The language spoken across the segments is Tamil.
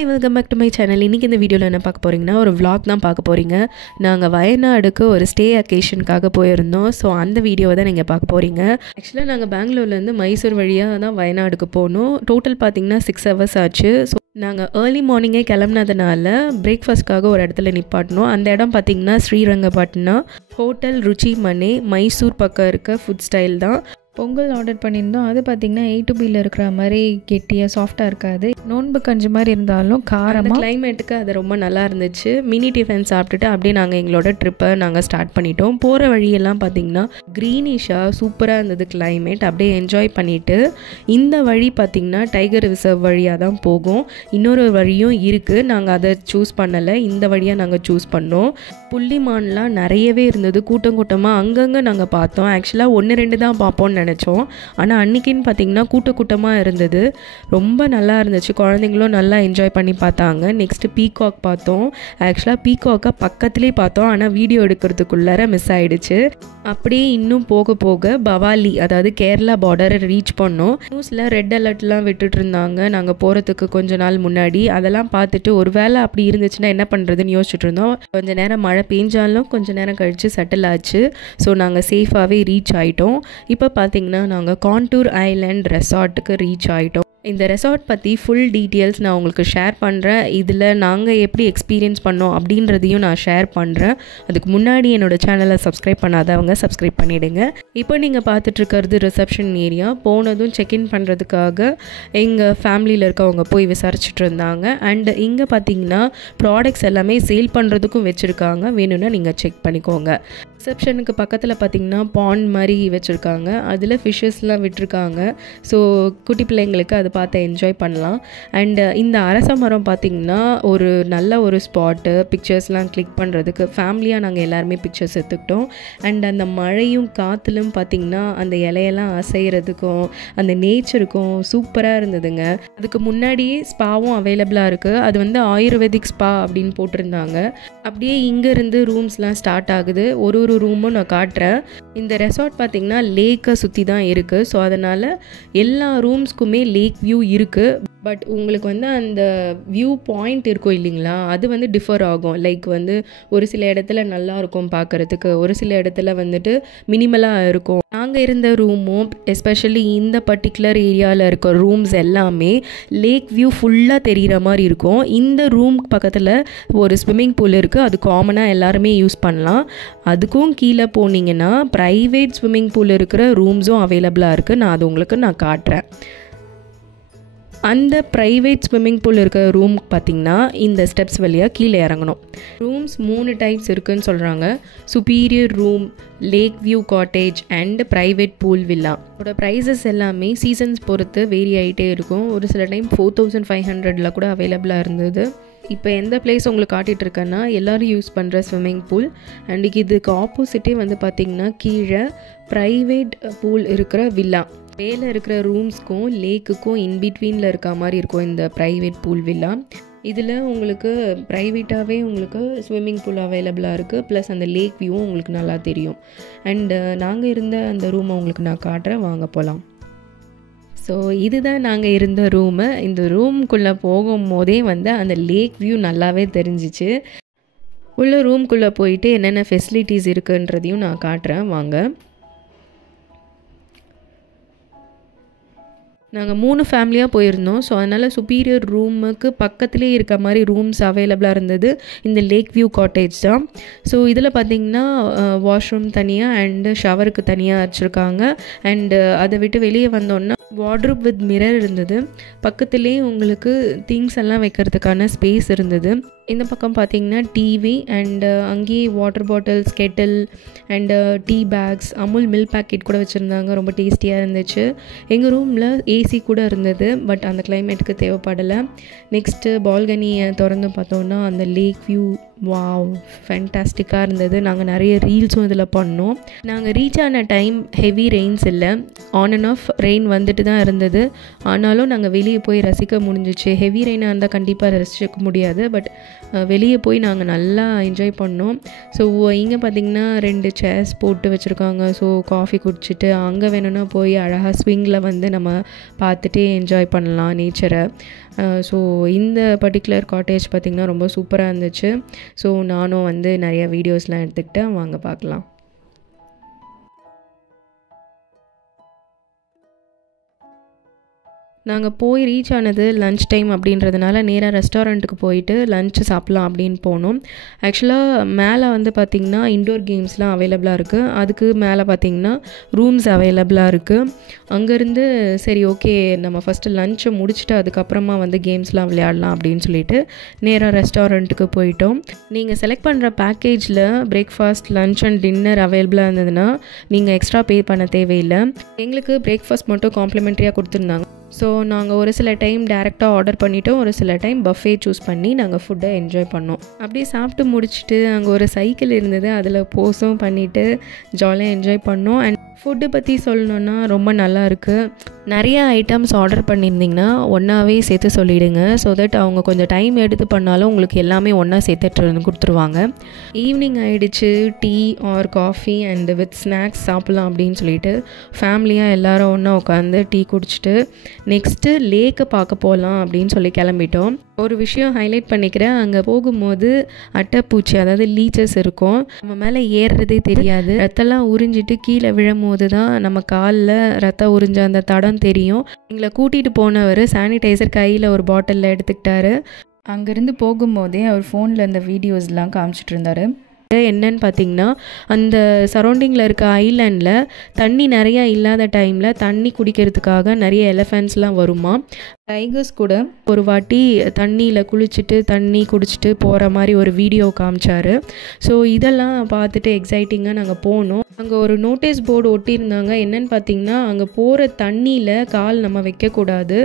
Hi welcome back to my channel. இன்றைக்கி இந்த வீடியோவில் என்ன பார்க்க போகிறீங்கன்னா ஒரு vlog தான் பார்க்க போகிறீங்க. நாங்கள் வயநாடுக்கு ஒரு ஸ்டே அக்கேஷனுக்காக போயிருந்தோம். ஸோ அந்த வீடியோவை தான் நீங்கள் பார்க்க போகிறீங்க. ஆக்சுவலாக நாங்கள் பெங்களூர்லேருந்து மைசூர் வழியாக தான் வயநாடுக்கு போனோம். டோட்டல் பார்த்திங்கன்னா 6 hours ஆச்சு. ஸோ நாங்கள் ஏர்லி மார்னிங்கே கிளம்புனதுனால பிரேக்ஃபாஸ்ட்காக ஒரு இடத்துல நிப்பாட்டினோம். அந்த இடம் பார்த்திங்கன்னா ஸ்ரீரங்கப்பட்டினா ஹோட்டல் ருச்சி மனே, மைசூர் பக்கம் இருக்க ஃபுட் ஸ்டைல் தான். பொங்கல் ஆர்டர் பண்ணியிருந்தோம். அது பார்த்திங்கன்னா A2Bயில் இருக்கிற மாதிரி கெட்டியாக சாஃப்டாக இருக்காது, நோன்பு கஞ்சி மாதிரி இருந்தாலும் காரமாக. கிளைமேட்டுக்கு அது ரொம்ப நல்லா இருந்துச்சு. மினி டிஃபன் சாப்பிட்டுட்டு அப்படியே நாங்கள் எங்களோட ட்ரிப்பை நாங்கள் ஸ்டார்ட் பண்ணிட்டோம். போகிற வழியெல்லாம் பார்த்திங்கன்னா க்ரீனிஷாக சூப்பராக இருந்தது கிளைமேட். அப்படியே என்ஜாய் பண்ணிவிட்டு இந்த வழி பார்த்திங்கன்னா டைகர் ரிசர்வ் வழியாக தான் போகும். இன்னொரு வழியும் இருக்குது, நாங்கள் அதை சூஸ் பண்ணலை. இந்த வழியாக நாங்கள் சூஸ் பண்ணோம். புள்ளிமான்லாம் நிறையவே இருந்தது, கூட்டம் கூட்டமாக அங்கங்கே நாங்கள் பார்த்தோம். ஆக்சுவலாக 1-2 தான் பார்ப்போம்னு நினச்சோம். ஆனால் அன்றைக்கின்னு பார்த்திங்கன்னா கூட்டமாக இருந்தது. ரொம்ப நல்லா இருந்துச்சு. குழந்தைங்களும் நல்லா என்ஜாய் பண்ணி பார்த்தாங்க. நெக்ஸ்ட்டு பீகாக் பார்த்தோம். ஆக்சுவலாக பீகாக்கை பக்கத்துலேயே பார்த்தோம், ஆனால் வீடியோ எடுக்கிறதுக்குள்ளார மிஸ் ஆகிடுச்சு. அப்படியே இன்னும் போக போக பவாலி, அதாவது கேரளா பார்டரை ரீச் பண்ணோம். நியூஸில் ரெட் அலர்ட்லாம் விட்டுட்டு இருந்தாங்க நாங்கள் போகிறதுக்கு கொஞ்ச நாள் முன்னாடி. அதெல்லாம் பார்த்துட்டு ஒரு வேளை அப்படி இருந்துச்சுன்னா என்ன பண்ணுறதுன்னு யோசிச்சுட்டு இருந்தோம். கொஞ்சம் நேரம் மழை பெஞ்சாலும் கொஞ்சம் நேரம் கழித்து செட்டில் ஆச்சு. ஸோ நாங்கள் சேஃபாகவே ரீச் ஆகிட்டோம். இப்போ பார்த்திங்கன்னா நாங்கள் கான்டூர் ஐலாண்ட் ரெசார்ட்டுக்கு ரீச் ஆகிட்டோம். இந்த ரெசார்ட் பற்றி ஃபுல் டீட்டெயில்ஸ் நான் உங்களுக்கு ஷேர் பண்ணுறேன். இதில் நாங்கள் எப்படி எக்ஸ்பீரியன்ஸ் பண்ணோம் அப்படின்றதையும் நான் ஷேர் பண்ணுறேன். அதுக்கு முன்னாடி என்னோடய சேனலை சப்ஸ்கிரைப் பண்ணாதவங்க சப்ஸ்கிரைப் பண்ணிவிடுங்க. இப்போ நீங்கள் பார்த்துட்ருக்கிறது ரிசப்ஷன் ஏரியா. போனதும் செக்இன் பண்ணுறதுக்காக எங்கள் ஃபேமிலியில் இருக்கவங்க போய் விசாரிச்சுட்டு இருந்தாங்க. அண்ட் இங்கே பார்த்தீங்கன்னா ப்ராடக்ட்ஸ் எல்லாமே சேல் பண்ணுறதுக்கும் வச்சுருக்காங்க, வேணும்னா நீங்கள் செக் பண்ணிக்கோங்க. ரிசப்ஷனுக்கு பக்கத்தில் பார்த்திங்கன்னா பாண்ட் மாதிரி வச்சுருக்காங்க, அதில் ஃபிஷ்ஷஸ்லாம் விட்டுருக்காங்க. ஸோ குட்டி பிள்ளைங்களுக்கு அதை பார்த்து என்ஜாய் பண்ணலாம். அண்டு இந்த அரச மரம் பார்த்திங்கன்னா ஒரு நல்ல ஒரு ஸ்பாட்டு, பிக்சர்ஸ்லாம் கிளிக் பண்ணுறதுக்கு. ஃபேமிலியாக நாங்கள் எல்லாருமே பிக்சர்ஸ் எடுத்துக்கிட்டோம். அண்ட் அந்த மழையும் காற்றுலும் பார்த்திங்கன்னா அந்த இலையெல்லாம் அசைகிறதுக்கும் அந்த நேச்சருக்கும் சூப்பராக இருந்ததுங்க. அதுக்கு முன்னாடியே ஸ்பாவும் அவைலபிளாக இருக்குது. அது வந்து ஆயுர்வேதிக் ஸ்பா அப்படின்னு போட்டிருந்தாங்க. அப்படியே இங்கேருந்து ரூம்ஸ்லாம் ஸ்டார்ட் ஆகுது. ஒரு ரூமும் நான் காட்டுறேன். இந்த ரெசார்ட் பார்த்திங்கன்னா லேக்கை சுற்றி தான் இருக்குது. ஸோ அதனால் எல்லா ரூம்ஸ்க்குமே லேக் வியூ இருக்குது. பட் உங்களுக்கு வந்து அந்த வியூ பாயிண்ட் இருக்கும் இல்லைங்களா, அது வந்து டிஃபர் ஆகும். லைக் வந்து ஒரு சில இடத்துல நல்லா இருக்கும் பார்க்குறதுக்கு, ஒரு சில இடத்துல வந்துட்டு மினிமலாக இருக்கும். நாங்கள் இருந்த ரூமும் எஸ்பெஷலி இந்த பர்டிகுலர் ஏரியாவில் இருக்க ரூம்ஸ் எல்லாமே லேக் வியூ ஃபுல்லாக தெரிகிற மாதிரி இருக்கும். இந்த ரூம் பக்கத்தில் ஒரு ஸ்விம்மிங் பூல் இருக்குது, அது காமனாக எல்லாருமே யூஸ் பண்ணலாம். அதுக்கும் கீழே போனீங்கன்னா ப்ரைவேட் ஸ்விம்மிங் பூல் இருக்கிற ரூம்ஸும் அவைலபிளாக இருக்குது. நான் அது உங்களுக்கு காட்டுறேன். அந்த ப்ரைவேட் ஸ்விம்மிங் பூல் இருக்கிற ரூம் பார்த்திங்கன்னா இந்த ஸ்டெப்ஸ் வழியாக கீழே இறங்கணும். ரூம்ஸ் 3 டைப்ஸ் இருக்குதுன்னு சொல்கிறாங்க. Superior room, lake view cottage and private pool villa. அதோட ப்ரைஸஸ் எல்லாமே சீசன்ஸ் பொறுத்து வேரி ஆகிட்டே இருக்கும். ஒரு சில டைம் 4500 கூட அவைலபிளாக இருந்தது. இப்போ எந்த பிளேஸ் உங்களுக்கு காட்டிகிட்ருக்கேன்னா எல்லோரும் யூஸ் பண்ணுற ஸ்விம்மிங் பூல். அண்ட் இதுக்கு ஆப்போசிட்டே வந்து பார்த்திங்கன்னா கீழே ப்ரைவேட் பூல் இருக்கிற வில்லா. மேலே இருக்கிற ரூம்ஸ்க்கும் லேக்குக்கும் இன்பிட்வீனில் இருக்க மாதிரி இருக்கும் இந்த ப்ரைவேட் பூல் வில்லா. இதில் உங்களுக்கு ப்ரைவேட்டாகவே உங்களுக்கு ஸ்விம்மிங் பூல் அவைலபிளாக இருக்குது, ப்ளஸ் அந்த லேக் வியூவும் உங்களுக்கு நல்லா தெரியும். அண்டு நாங்கள் இருந்த அந்த ரூமை உங்களுக்கு நான் காட்டுறேன், வாங்க போகலாம். ஸோ இதுதான் நாங்கள் இருந்த ரூமு. இந்த ரூம்குள்ளே போகும்போதே வந்து அந்த லேக் வியூ நல்லாவே தெரிஞ்சிச்சு. உள்ள ரூம்குள்ளே போயிட்டு என்னென்ன ஃபெசிலிட்டிஸ் இருக்குன்றதையும் நான் காட்டுறேன், வாங்க. நாங்கள் 3 ஃபேமிலியாக போயிருந்தோம். ஸோ அதனால் சுப்பீரியர் ரூமுக்கு பக்கத்துலேயே இருக்க மாதிரி ரூம்ஸ் அவைலபிளாக இருந்தது இந்த லேக் வியூ காட்டேஜ் தான். ஸோ இதில் பார்த்திங்கன்னா வாஷ்ரூம் தனியாக அண்டு ஷவருக்கு தனியாக வச்சுருக்காங்க. அண்டு அதை விட்டு வெளியே வந்தோன்னா வார்ட்ரோப் வித் மிரர் இருந்தது. பக்கத்துலேயே உங்களுக்கு திங்ஸ் எல்லாம் வைக்கிறதுக்கான ஸ்பேஸ் இருந்தது. இந்த பக்கம் பார்த்திங்கன்னா டிவி அண்டு அங்கேயே water bottles, Kettle and tea packs, Amul milk packet கூட வச்சுருந்தாங்க. ரொம்ப டேஸ்டியாக இருந்துச்சு. எங்கள் ரூமில் ஏசி கூட இருந்தது, பட் அந்த கிளைமேட்டுக்கு தேவைப்படலை. நெக்ஸ்ட்டு பால்கனியை திறந்து பார்த்தோன்னா அந்த லேக் வியூ வாவ், ஃபேண்டாஸ்டிக்காக இருந்தது. நாங்கள் நிறைய ரீல்ஸும் இதில் பண்ணோம். நாங்கள் ரீச் ஆன டைம் ஹெவி ரெயின்ஸ் இல்லை, ஆன் அண்ட் ஆஃப் ரெயின் வந்துட்டு தான் இருந்தது. ஆனாலும் நாங்கள் வெளியே போய் ரசிக்க முடிஞ்சிச்சு. ஹெவி ரெயினாக இருந்தால் கண்டிப்பாக ரசிக்க முடியாது, பட் வெளியே போய் நாங்கள் நல்லா என்ஜாய் பண்ணோம். ஸோ இங்கே பார்த்திங்கன்னா 2 சேர்ஸ் போட்டு வச்சுருக்காங்க. ஸோ காஃபி குடிச்சிட்டு அங்கே வேணும்னா போய் அழகாக ஸ்விங்கில் வந்து நம்ம பார்த்துட்டே என்ஜாய் பண்ணலாம் நேச்சரை. ஸோ இந்த பர்டிகுலர் காட்டேஜ் பார்த்திங்கன்னா ரொம்ப சூப்பராக இருந்துச்சு. ஸோ நானும் வந்து நிறைய வீடியோஸ்லாம் எடுத்துக்கிட்டேன், வாங்க பார்க்கலாம். நாங்கள் போய் ரீச் ஆனது லன்ச் டைம் அப்படின்றதுனால நேராக ரெஸ்டாரண்ட்டுக்கு போயிட்டு லன்ச்சு சாப்பிட்லாம் அப்படின்னு போனோம். ஆக்சுவலாக மேலே வந்து பார்த்திங்கன்னா இன்டோர் கேம்ஸ்லாம் அவைலபிளாக இருக்குது. அதுக்கு மேலே பார்த்திங்கன்னா ரூம்ஸ் அவைலபிளாக இருக்குது. அங்கேருந்து சரி ஓகே நம்ம ஃபஸ்ட்டு லன்ச்சை முடிச்சுட்டு அதுக்கப்புறமா வந்து கேம்ஸ்லாம் விளையாடலாம் அப்படின்னு சொல்லிட்டு நேராக ரெஸ்டாரண்ட்டுக்கு போயிட்டோம். நீங்கள் செலக்ட் பண்ணுற பேக்கேஜில் பிரேக்ஃபாஸ்ட், லன்ச் அண்ட் டின்னர் அவைலபிளாக இருந்ததுன்னா நீங்கள் எக்ஸ்ட்ரா பே பண்ண தேவையில்லை. எங்களுக்கு பிரேக்ஃபாஸ்ட் மட்டும் காம்ப்ளிமெண்ட்ரியாக கொடுத்துருந்தாங்க. ஸோ நாங்கள் ஒரு சில டைம் டேரெக்டாக ஆர்டர் பண்ணிவிட்டோம், ஒரு சில டைம் பஃபே சூஸ் பண்ணி நாங்கள் ஃபுட்டை என்ஜாய் பண்ணோம். அப்படியே சாப்பிட்டு முடிச்சுட்டு அங்கே ஒரு சைக்கிள் இருந்தது, அதில் போஸும் பண்ணிவிட்டு ஜாலியாக என்ஜாய் பண்ணோம். அண்ட் ஃபுட்டு பற்றி சொல்லணுன்னா ரொம்ப நல்லா இருக்குது. நிறைய ஐட்டம்ஸ் ஆர்டர் பண்ணியிருந்திங்கன்னா ஒன்றாவே சேர்த்து சொல்லிவிடுங்க. ஸோ தட் அவங்க கொஞ்சம் டைம் எடுத்து பண்ணாலும் உங்களுக்கு எல்லாமே ஒன்றா சேர்த்துட்டு கொடுத்துருவாங்க. ஈவினிங் ஆகிடுச்சு, tea R coffee and with snacks சாப்பிட்லாம் அப்படின்னு சொல்லிட்டு ஃபேமிலியாக எல்லோரும் ஒன்றா உட்காந்து டீ குடிச்சிட்டு நெக்ஸ்ட்டு லேக்கை பார்க்க போகலாம் அப்படின்னு சொல்லி கிளம்பிட்டோம். ஒரு விஷயம் ஹைலைட் பண்ணிக்கிறேன், அங்கே போகும்போது அட்டைப்பூச்சி அதாவது லீச்சஸ் இருக்கும். நம்ம மேலே ஏறுறதே தெரியாது. ரத்தம்லாம் உறிஞ்சிட்டு கீழே விழும்போது தான் நம்ம காலில் ரத்தம் உறிஞ்ச அந்த தடம் தெரியும். எங்களை கூட்டிகிட்டு போனவர் சானிடைசர் கையில் ஒரு பாட்டிலில் எடுத்துக்கிட்டாரு. அங்கேருந்து போகும்போதே அவர் ஃபோனில் இந்த வீடியோஸ்லாம் காமிச்சிட்டு இருந்தார். என்னன்னு பார்த்தீங்கன்னா, அந்த சரௌண்டிங்கில் இருக்க ஐலாண்டில் தண்ணி நிறையா இல்லாத டைமில் தண்ணி குடிக்கிறதுக்காக நிறைய எலிஃபெண்ட்ஸ்லாம் வருமா. டைகர்ஸ் கூட ஒரு வாட்டி தண்ணியில் குளிச்சுட்டு தண்ணி குடிச்சிட்டு போகிற மாதிரி ஒரு வீடியோ காமிச்சார். ஸோ இதெல்லாம் பார்த்துட்டு எக்ஸைட்டிங்காக நாங்கள் போனோம். அங்கே ஒரு நோட்டீஸ் போர்டு ஒட்டியிருந்தாங்க. என்னென்னு பார்த்தீங்கன்னா, அங்கே போகிற தண்ணியில் கால் நம்ம வைக்கக்கூடாது,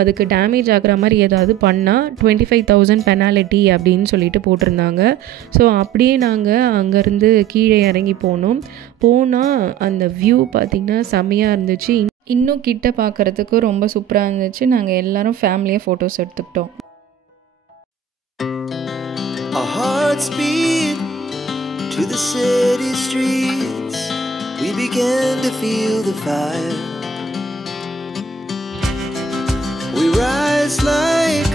அதுக்கு டேமேஜ் ஆகிற மாதிரி ஏதாவது பண்ணால் 25,000 பெனாலிட்டி அப்படின்னு சொல்லிட்டு போட்டிருந்தாங்க. ஸோ அப்படியே நாங்கள் அங்கேருந்து கீழே இறங்கி போனால் அந்த வியூ பார்த்திங்கன்னா செம்மையாக இருந்துச்சு. இன்னும் கிட்ட பார்க்குறதுக்கு ரொம்ப சூப்பராக இருந்துச்சு. நாங்கள் எல்லாரும் ஃபேமிலியாக ஃபோட்டோஸ் எடுத்துக்கிட்டோம். Our hearts beat to the city streets. We began to feel the fire. We rise like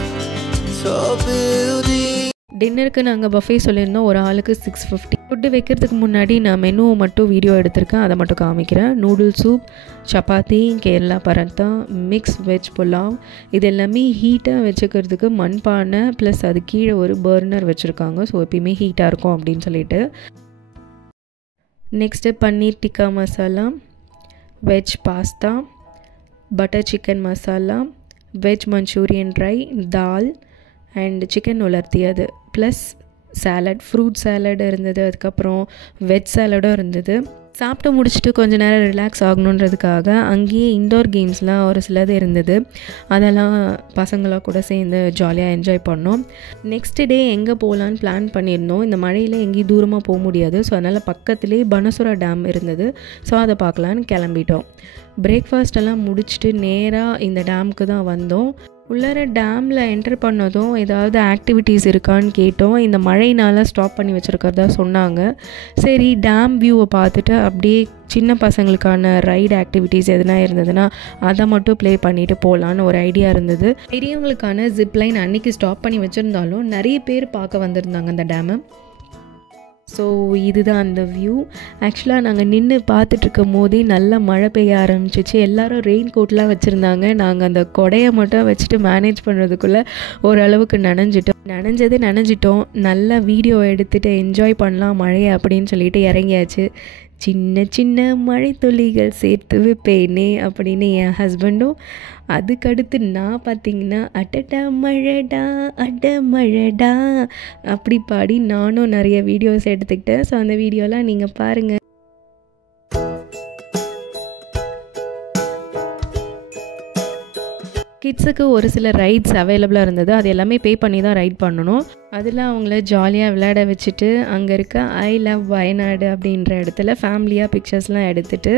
tall buildings. டின்னருக்கு நாங்கள் பஃபே சொல்லியிருந்தோம், ஒரு ஆளுக்கு 650. ஃபுட்டு வைக்கிறதுக்கு முன்னாடி நான் மெனு மட்டும் வீடியோ எடுத்திருக்கேன், அதை மட்டும் காமிக்கிறேன். Noodle soup, chapati, Kerala parotta, mix veg pulao, இது எல்லாமே ஹீட்டாக வச்சுக்கிறதுக்கு மண்பானை ப்ளஸ் அது கீழே ஒரு பர்னர் வச்சுருக்காங்க. ஸோ எப்பயுமே ஹீட்டாக இருக்கும் அப்படின்னு சொல்லிட்டு. Next paneer tikka masala, veg pasta, butter chicken masala, veg Manchurian dry, dal and chicken உலர்த்தி, அது ப்ளஸ் சாலட், ஃப்ரூட் சாலட் இருந்தது. அதுக்கப்புறம் வெஜ் சாலடும் இருந்தது. சாப்பிட்டு முடிச்சுட்டு கொஞ்சம் நேரம் ரிலாக்ஸ் ஆகணுன்றதுக்காக அங்கேயே இன்டோர் கேம்ஸ்லாம் ஒரு சிலது இருந்தது. அதெல்லாம் பசங்களாக கூட சேர்ந்து ஜாலியாக என்ஜாய் பண்ணோம். நெக்ஸ்ட் டே எங்கே போகலான்னு பிளான் பண்ணியிருந்தோம். இந்த மழையில் எங்கேயும் தூரமாக போக முடியாது. ஸோ அதனால் பக்கத்துலேயே பனசுரா டேம் இருந்தது. ஸோ அதை பார்க்கலான்னு கிளம்பிட்டோம். பிரேக்ஃபாஸ்ட் எல்லாம் முடிச்சுட்டு நேராக இந்த டேமுக்கு தான் வந்தோம். உள்ளார டேமில் என்டர் பண்ணதும் ஏதாவது ஆக்டிவிட்டீஸ் இருக்கான்னு கேட்டோம். இந்த மழையினால் ஸ்டாப் பண்ணி வச்சுருக்கிறதா சொன்னாங்க. சரி டேம் வியூவை பார்த்துட்டு அப்படியே சின்ன பசங்களுக்கான ரைடு ஆக்டிவிட்டீஸ் எதுனா இருந்ததுன்னா அதை மட்டும் ப்ளே பண்ணிவிட்டு போகலான்னு ஒரு ஐடியா இருந்தது. பெரியவங்களுக்கான ஜிப்லைன் அன்றைக்கி ஸ்டாப் பண்ணி வச்சுருந்தாலும் நிறைய பேர் பார்க்க வந்திருந்தாங்க அந்த டேமை. ஸோ இதுதான் அந்த வியூ. ஆக்சுவலாக நாங்கள் நின்று பார்த்துட்ருக்கும் போதே நல்லா மழை பெய்ய ஆரம்பிச்சிச்சு. எல்லோரும் ரெயின் கோட்லாம் வச்சுருந்தாங்க. நாங்கள் அந்த கொடையை மட்டும் வச்சுட்டு மேனேஜ் பண்ணுறதுக்குள்ளே ஓரளவுக்கு நனைஞ்சிட்டோம். நல்லா வீடியோ எடுத்துகிட்டு என்ஜாய் பண்ணலாம் மழையை அப்படின்னு சொல்லிட்டு இறங்கியாச்சு. சின்ன சின்ன மழை துளிகள் சேர்த்து வைப்பேனே அப்படின்னு என் ஹஸ்பண்டும், அதுக்கடுத்து நான் பார்த்திங்கன்னா அட மழைடா அப்படி பாடி நானும் நிறைய வீடியோஸ் எடுத்துக்கிட்டேன். ஸோ அந்த வீடியோலாம் நீங்கள் பாருங்கள். கிட்ஸுக்கு ஒரு சில ரைட்ஸ் அவைலபிளாக இருந்தது. அது எல்லாமே பே பண்ணி தான் ரைட் பண்ணணும். அதில் அவங்கள ஜாலியாக விளையாட வச்சுட்டு அங்கே இருக்க ஐ லவ் வயநாடு அப்படின்ற இடத்துல ஃபேமிலியாக பிக்சர்ஸ்லாம் எடுத்துகிட்டு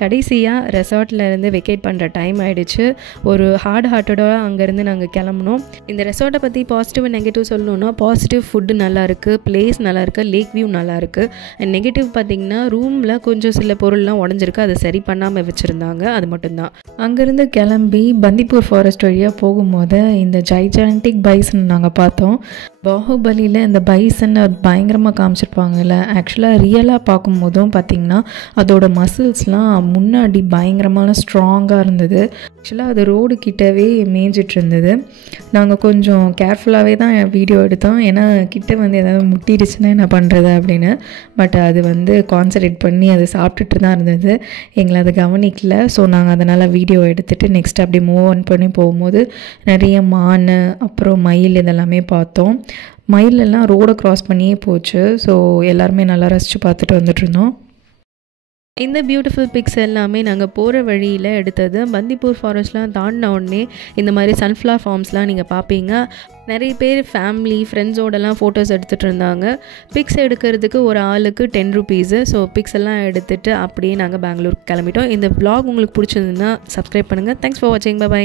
கடைசியாக ரெசார்ட்டில் இருந்து வெக்கேட் பண்ணுற டைம் ஆகிடுச்சு. ஒரு ஹார்ட்டோட அங்கேருந்து நாங்கள் கிளம்புனோம். இந்த ரெசார்ட்டை பற்றி பாசிட்டிவ் அண்ட் நெகட்டிவ் சொல்லணுன்னா, பாசிட்டிவ் ஃபுட்டு நல்லாயிருக்கு, பிளேஸ் நல்லாயிருக்கு, லேக் வியூ நல்லாயிருக்கு. அண்ட் நெகட்டிவ் பார்த்திங்கன்னா ரூமில் கொஞ்சம் சில பொருள்லாம் உடஞ்சிருக்கு, அதை சரி பண்ணாமல் வச்சுருந்தாங்க, அது மட்டும்தான். அங்கேருந்து கிளம்பி பந்திப்பூர் ஃபாரஸ்ட் வழியாக போகும்போது இந்த ஜைஜான்டிக் பைசன் நாங்கள் பார்த்தோம். பாகுபலியில் இந்த பைசன் பயங்கரமாக காமிச்சிருப்பாங்கல்ல, ஆக்சுவலாக ரியலாக பார்க்கும்போதும் பார்த்திங்கன்னா அதோட மசில்ஸ்லாம் முன்னாடி பயங்கரமான ஸ்ட்ராங்காக இருந்தது. ஆக்சுவலாக அது ரோடு கிட்டவே மேய்ஞ்சிட்டு இருந்தது. நாங்கள் கொஞ்சம் கேர்ஃபுல்லாகவே தான் வீடியோ எடுத்தோம், ஏன்னா கிட்ட வந்து ஏதாவது முட்டிடுச்சுன்னா என்ன பண்ணுறது அப்படின்னு. பட் அது வந்து கான்சன்ட்ரேட் பண்ணி அது சாப்பிட்டுட்டு தான் இருந்தது, எங்களை அதை கவனிக்கல. ஸோ நாங்கள் அதனால் வீடியோ எடுத்துகிட்டு நெக்ஸ்ட் அப்படி மூவ் ஆன் பண்ணி போகும்போது நிறைய மான் அப்புறம் மயில் இதெல்லாமே பார்த்தோம். மயிலெல்லாம் ரோடை க்ராஸ் பண்ணியே போச்சு. ஸோ எல்லாருமே நல்லா ரசித்து பார்த்துட்டு வந்துட்டு இருந்தோம். இந்த பியூட்டிஃபுல் பிக்ஸ் எல்லாமே நாங்கள் போகிற வழியில் எடுத்தது. பந்திப்பூர் ஃபாரஸ்ட்லாம் தாண்டின உடனே இந்த மாதிரி சன்ஃப்ளவர் ஃபார்ம்ஸ்லாம் நீங்கள் பார்ப்பீங்க. நிறைய பேர் ஃபேமிலி ஃப்ரெண்ட்ஸோடலாம் ஃபோட்டோஸ் எடுத்துகிட்டு இருந்தாங்க. பிக்ஸ் எடுக்கிறதுக்கு ஒரு ஆளுக்கு 10 rupees. ஸோ பிக்ஸ் எல்லாம் எடுத்துகிட்டு அப்படியே நாங்கள் பெங்களூருக்கு கிளம்பிட்டோம். இந்த vlog உங்களுக்கு பிடிச்சிருந்துன்னா சப்ஸ்கிரைப் பண்ணுங்கள். தேங்க்ஸ் ஃபார் வாட்சிங். பை.